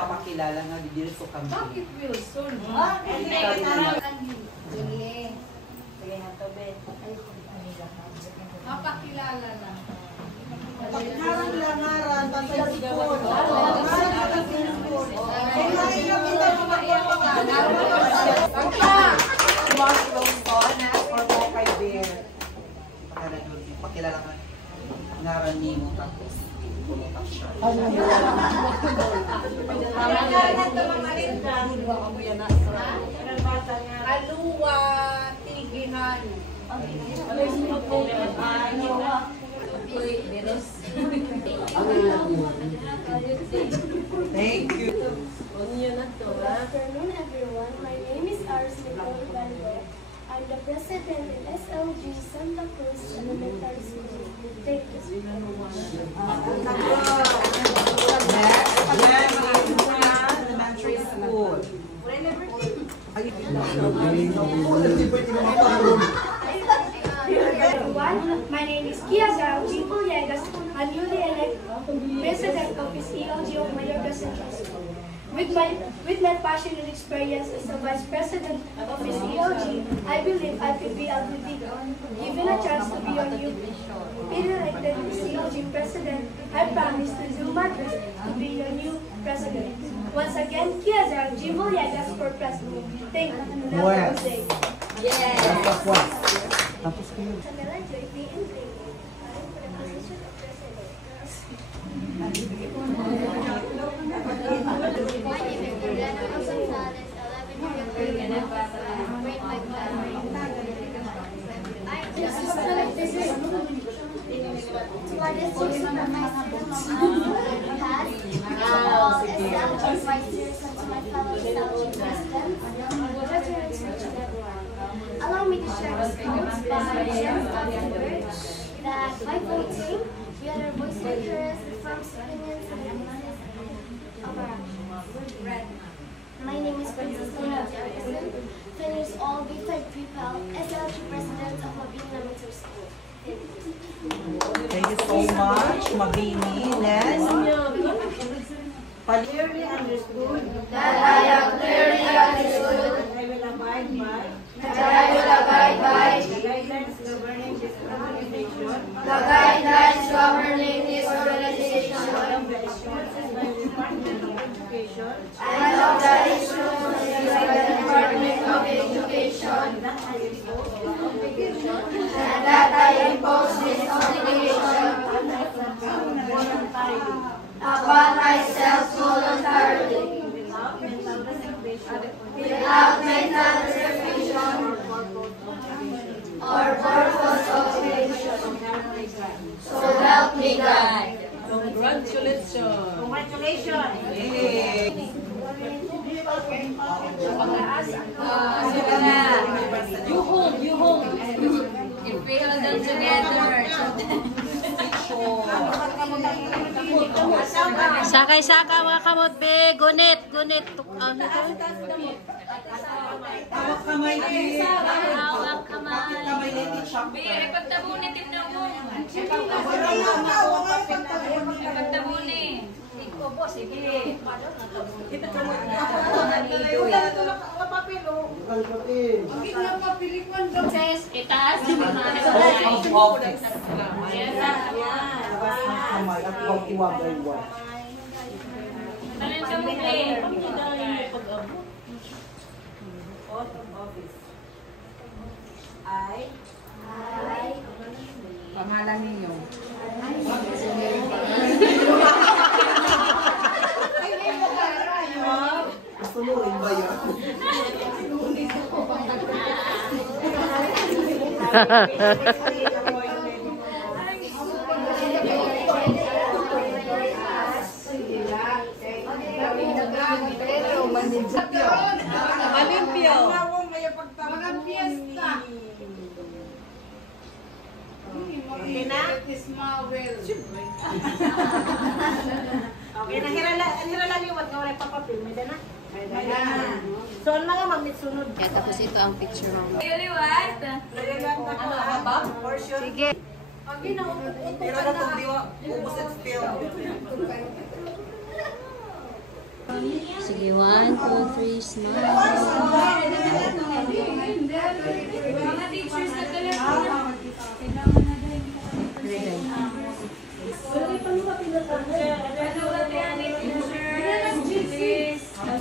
papakilala nga dito sa kami. Bakit Wilson? Hindi kami na. Papakilala na. Langaran, pagkasikot. Pakilala ka. Ngaran ni mo tapos pumutak siya. Aluwa, Tigihan. Thank you. Good afternoon, everyone. My name is Aris Nicole Valde. I'm the president in SLG Santa Cruz Elementary School. Thank you. Elementary school. Everyone, my name is Kia Gao Villegas. I'm newly elected president of SLG of Mayorga Central School. With my passion and experience as a vice president of SLG, I believe I could be a good leader. Given a chance to be your new elected SLG president, I promise to do my best to be your new president. Once again, Kia Gao Villegas for president. Thank you. Have a good day. Tapos kayo. Camila Joy P. and Training. I'm for the position of president. My name is Juliana Gonzalez, 11 years old, grade 5 class. This is what is used for my class. All SLG advisors and to my fellow SLG presidents. Veterans, each and everyone. Allow me to share the quotes by James Altenberg that by voting, we are our voice makers, informs opinions and analysis of our actions. My name is Francisca Jefferson, finish all B5 Prepel, SLG President of Mabini Elementary School. Thank you so much, Mabini. Next. Clearly understood That I have clearly understood that I will abide by that I will abide by the guidelines governing this organization the guidelines governing this organization and the assurances by the Department of Education and of the instructions by the Department of Education that I impose this and that I impose this obligation obligation voluntarily upon myself voluntarily without mental reservation or purpose of evasion. So help me God. Congratulations. Congratulations! Yay! You home. If we hold them together. Sakay-saka mga kamot, be. Gunit. Hawak kamay, Lee. Hawak kamay. Kamay, Lee. Be, ipagtabunit din na mo. Ipagtabuni. Ikaw po, sige. Says, itaas. Kamay at pag-iwagay-wag. Talent ka mo, be. Oath of office. I Pangalan ninyo. Sunurin ba yan? Malimpyo. Mga fiesta. Okay na? Okay na, hiralaliwat nga wala papapil. May dana? May dana. So, ano nga magmitsunod? Tapos ito ang picture mo. Liwat. Ano ba? Portion? Sige. Pero na itong diwa, ubos at spill. Sige, 1, 2, 3, smile. Mga teachers na telepono.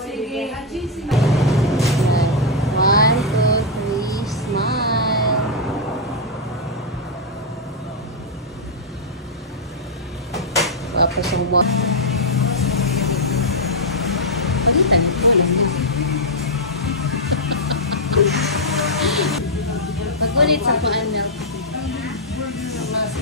Sige. 1, 2, 3, smile. Tapos ang palitan. Magulit sa kuan milk. Mas